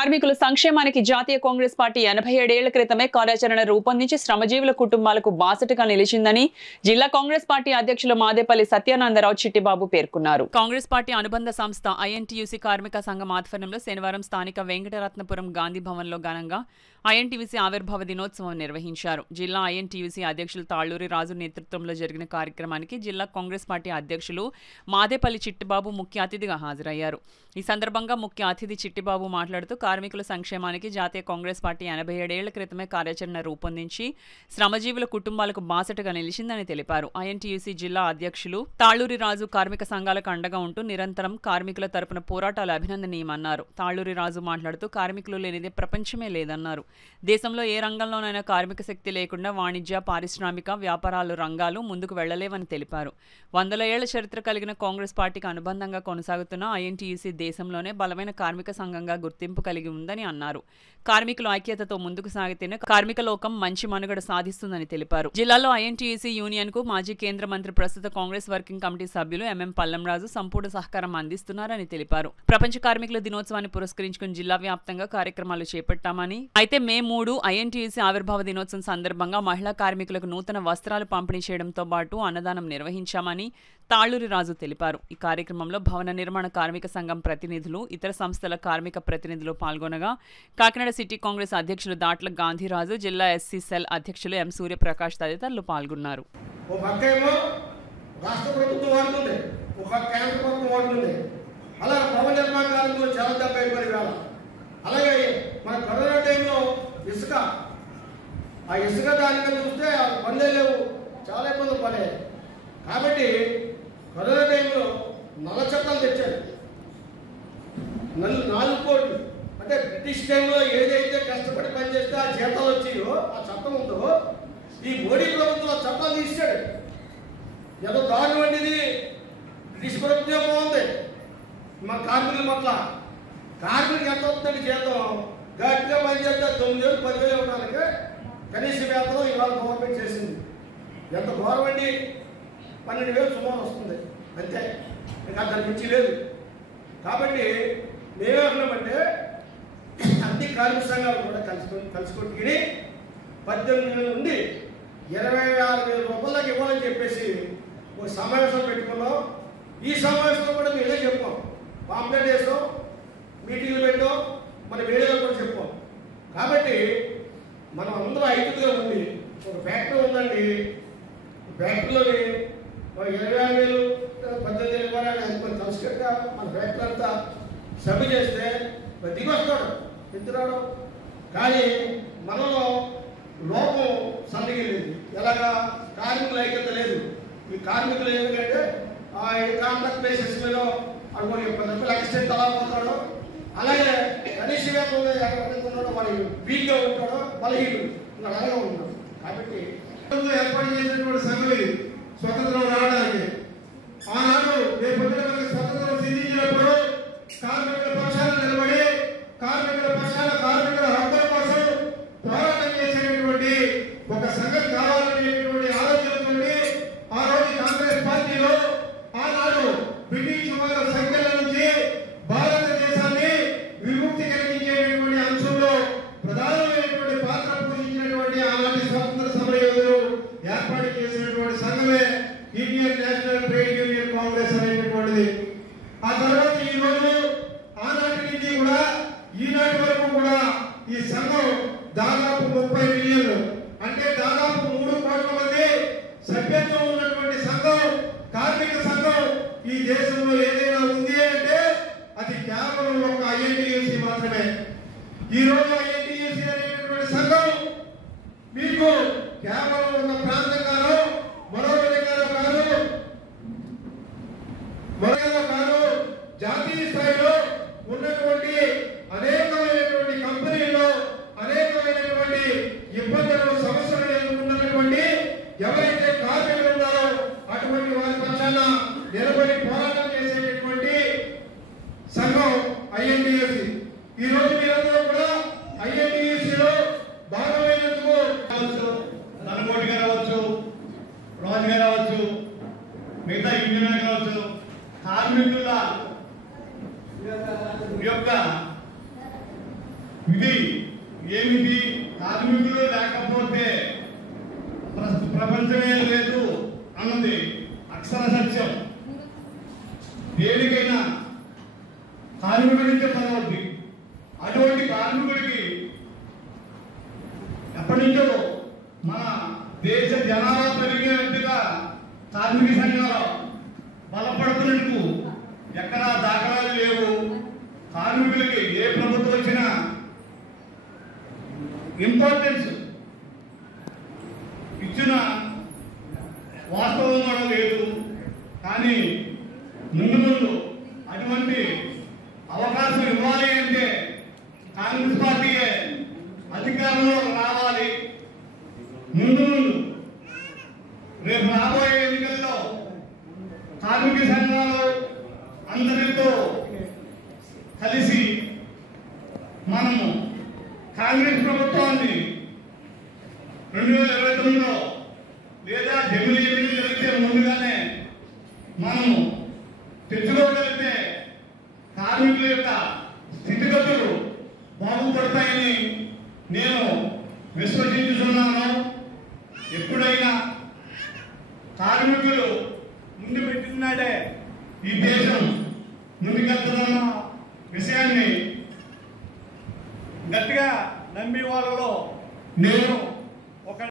కార్మికుల సంక్షేమానికి జాతీయ కాంగ్రెస్ పార్టీ 87 ఏళ్ల క్రితమే కార్యాచరణ రూపొందించి శ్రమజీవుల కుటుంబాలకు బాసటగా నిలిచిందని జిల్లా కాంగ్రెస్ పార్టీ అధ్యక్షులు మాదేపల్లి సత్యానందరావు చిట్టిబాబు పేర్కొన్నారు. కాంగ్రెస్ పార్టీ అనుబంధ సంస్థ ఐఎన్టీయూసీ కార్మిక సంఘం ఆధ్వర్యంలో శనివారం స్థానిక వెంకటరత్నపురం గాంధీ భవన్లో ఘనంగా ఐఎన్టీయూసీ ఆవిర్భావ దినోత్సవం నిర్వహించారు. జిల్లా ఐఎన్టీయూసీ అధ్యక్షులు తాళ్లూరి రాజు నేతృత్వంలో జరిగిన కార్యక్రమానికి జిల్లా కాంగ్రెస్ పార్టీ అధ్యక్షులు మాదేపల్లి చిట్టిబాబు ముఖ్య అతిథిగా హాజరయ్యారు. ఈ సందర్భంగా ముఖ్య అతిథి చిట్టిబాబు మాట్లాడుతూ కార్మికుల సంక్షేమానికి జాతీయ కాంగ్రెస్ పార్టీ 87 ఏళ్ల క్రితమే కార్యాచరణ రూపొందించి శ్రమజీవుల కుటుంబాలకు బాసటగా నిలిచిందని తెలిపారు. ఐఎన్టీయూసీ జిల్లా అధ్యక్షులు తాళ్లూరి రాజు కార్మిక సంఘాలకు అండగా ఉంటూ నిరంతరం కార్మికుల తరపున పోరాటాలు అభినందనీయమన్నారు. తాళ్లూరి రాజు మాట్లాడుతూ కార్మికులు లేనిదే ప్రపంచమే లేదన్నారు. దేశంలో ఏ రంగంలోనైనా కార్మిక శక్తి లేకుండా వాణిజ్య, పారిశ్రామిక, వ్యాపారాలు రంగాలు ముందుకు వెళ్లలేవని తెలిపారు. 100 ఏళ్ల చరిత్ర కలిగిన కాంగ్రెస్ పార్టీకి అనుబంధంగా కొనసాగుతున్న ఐఎన్టీయూసీ దేశంలోనే బలమైన కార్మిక సంఘంగా గుర్తింపు కలిగి ఉందని అన్నారు. కార్మికుల ఐక్యతతో ముందుకు సాగితేనే కార్మిక లోకం మంచి మనుగడ సాధిస్తుందని తెలిపారు. జిల్లాలో ఐఎన్టీయూసీ యూనియన్ కు మాజీ కేంద్ర మంత్రి, ప్రస్తుత కాంగ్రెస్ వర్కింగ్ కమిటీ సభ్యులు ఎంఎం పల్లంరాజు సంపూర్ణ సహకారం అందిస్తున్నారని తెలిపారు. ప్రపంచ కార్మికుల దినోత్సవాన్ని పురస్కరించుకుని జిల్లా వ్యాప్తంగా కార్యక్రమాలు చేపట్టామని, అయితే మే 3 ఐఎన్టీయూసీ ఆవిర్భావ దినోత్సవం సందర్భంగా మహిళా కార్మికులకు నూతన వస్త్రాలు పంపిణీ చేయడంతో పాటు అన్నదానం నిర్వహించామని తాళ్లూరి రాజు తెలిపారు. ఈ కార్యక్రమంలో భవన నిర్మాణ కార్మిక సంఘం ప్రతినిధులు, ఇతర సంస్థల కార్మిక ప్రతినిధులు పాల్గొనగా కాకినాడ సిటీ కాంగ్రెస్ అధ్యక్షులు దాట్ల గాంధీరాజు, జిల్లా ఎస్సీ సెల్ అధ్యక్షులు ఎం సూర్యప్రకాష్ తదితరులు పాల్గొన్నారు. అలాగే మన కరోనా టైంలో ఇసుక దానిగా చూస్తే పనులే లేవు, చాలా ఇబ్బందులు పడేది. కాబట్టి కరోనా టైంలో నల్ల చట్టాలు తెచ్చారు. 4 కోట్లు అంటే బ్రిటిష్ టైంలో ఏదైతే కష్టపడి పనిచేస్తే ఆ జీతాలు వచ్చాయో ఆ చట్టం ఉందో, ఈ మోడీ ప్రభుత్వం ఆ చట్టాలు తీసాడు. ఏదో దారుణం వంటిది. బ్రిటిష్ ప్రభుత్వం బాగుంది మన కార్మికుల పట్ల. కార్మికుడికి ఎంత వస్తుంది జీతం? గట్టిగా పనిచేస్తే 9,000 10,000 ఇవ్వడానికి కనీస వేతనం ఇవాళ గవర్నమెంట్ చేసింది. ఎంత గవర్నమెంట్ 12,000 సుమారు వస్తుంది అంతే, ఇంకా దాని మించి లేదు. కాబట్టి మేమేమంటున్నామంటే అన్ని కార్మిక సంఘాలు కూడా కలుసుకొట్టుకుని 18,000 నుండి 26,000 రూపాయలకు ఇవ్వాలని చెప్పేసి ఒక సమావేశం పెట్టుకున్నాం. ఈ సమావేశంలో కూడా మేము ఇదే చెప్పాం, పాంప్లెట్ వేసాం, మీటింగ్లు పెట్టాం, మన మీడియాలో కూడా చెప్పాం. కాబట్టి మనం అందరూ ఐక్యతగా ఉంది. ఒక ఫ్యాక్టరీ ఉందండి, ఫ్యాక్టరీలోని 26,000 18,000 ఇవ్వాలని తలసుకట్టుగా మన ఫ్యాక్టరీ అంతా సభ చేస్తే దిగొస్తాడు ఎత్తురాడు. కానీ మనలో లోపం సన్నగిలేదు. ఎలాగా? కార్మికుల ఐక్యత లేదు. ఈ కార్మికులు ఎందుకంటే కాంట్రాక్ట్ బేసిస్ మీద అనుకోని 10 రూపాయలు ఎక్స్టెంట్ అలా పోతాడు. అలాగే కనీస వేతనంలో ఎక్కడ ఉన్నాడో వాడు వీక్గా ఉంటాడో, బలహీనుడు అలాగే ఉంటాడు. కాబట్టి ఏర్పాటు చేసినటువంటి సంఘం ఇది స్వతంత్రం రావడానికి. ఆనాడు రేపు స్వతంత్రం సిద్ధించినప్పుడు కార్మికుల పక్షాలు నిలబడి కార్మికుల పక్షాల కార్మికుల హక్కుల కోసం పోరాటం చేసేటటువంటి ఒక సంఘం కావాలనేటువంటి ఆలోచనతో ఆ రోజు కాంగ్రెస్ పార్టీలో ఆనాడు బ్రిటిష్ వారి సంఖ్యల నుంచి భారతదేశాన్ని విముక్తి కలిగించేటువంటి అంశంలో ప్రధానమైనటువంటి పాత్ర పోషించినటువంటి ఆనాటి స్వతంత్ర సమరయోధులు ఏర్పాటు చేసినటువంటి సంఘమే Indian national trade union Congress అనేటటువంటిది. ఆ తర్వాత ఈ రోజు ఆనాటి నుంచి కూడా ఈనాటి వరకు కూడా ఈ సంఘం దాదాపు 30 మిలియన్లు అంటే దాదాపు 3 కోట్ల మంది సభ్యత్వం ఉన్నటువంటి సంఘం, కార్మిక సంఘం ఈ దేశంలో ఏదైనా ఉంది అంటే అది కేవలం ఒక ఐఎన్టీయూసీ మాత్రమే. ఈ రోజు ఐఎన్టీయూసీ అనేటువంటి సంఘం మీకు కేవలం ఒక ప్రాంతంగానో మరో విధంగానో కాదు, జాతీయ స్థాయిలో ఉన్నటువంటి అనేకమైనటువంటి కంపెనీల్లో అనేకమైనటువంటి ఇబ్బందులు, సమస్యలు ఎదుర్కొన్నటువంటి ఎవరైతే కార్మికులు ఉన్నారో అటువంటి వారి పక్షాన నిలబడి పోరాటం చేసేటటువంటి సంఘం ఐఎన్టీయూసీ. ఈ రోజు మీరందరూ కూడా ఐఎన్టీయూసీలో భాగమైనందుకు నలుకోటి కావచ్చు, ఇది ఏమిటి? కార్మికులు లేకపోతే ప్రపంచమే లేదు అన్నది అక్షర సత్యం. దేనికైనా కార్మికుడి నుంచే పదవుద్ది. అటువంటి కార్మికుడికి ఎప్పటి నుంచో మన దేశ జనాభా పెరిగినట్టుగా కార్మిక సంఘాలు బలపడుతున్నట్టు ఎక్కడా దాఖలాలు లేవు. కార్మికులకి ఏ ప్రభుత్వం వచ్చినా ఇంపార్టెన్స్ ఇచ్చిన వాస్తవం కూడా లేదు. కానీ ముందు అటువంటి అవకాశం ఇవ్వాలి అంటే కాంగ్రెస్ పార్టీయే అధికారంలో రావాలి. ముందు రేపు రాబోయే ఎన్నికల్లో కార్మిక సంఘాలు అందరితో కలిసి మనము కాంగ్రెస్ ప్రభుత్వాన్ని 2029లో లేదా జమిలీ ఎన్నికలు జరిగితే ముందుగానే మనము తెచ్చుకోగలిగితే కార్మికుల యొక్క స్థితిగతులు బాగుపడతాయని నేను విశ్వసించుతున్నాను. ఎప్పుడైనా కార్మికులు ముందు పెట్టినాడే ఈ దేశం ముందుకెళ్తున్న విషయాన్ని గట్టిగా నమ్మి వాళ్ళలో నేను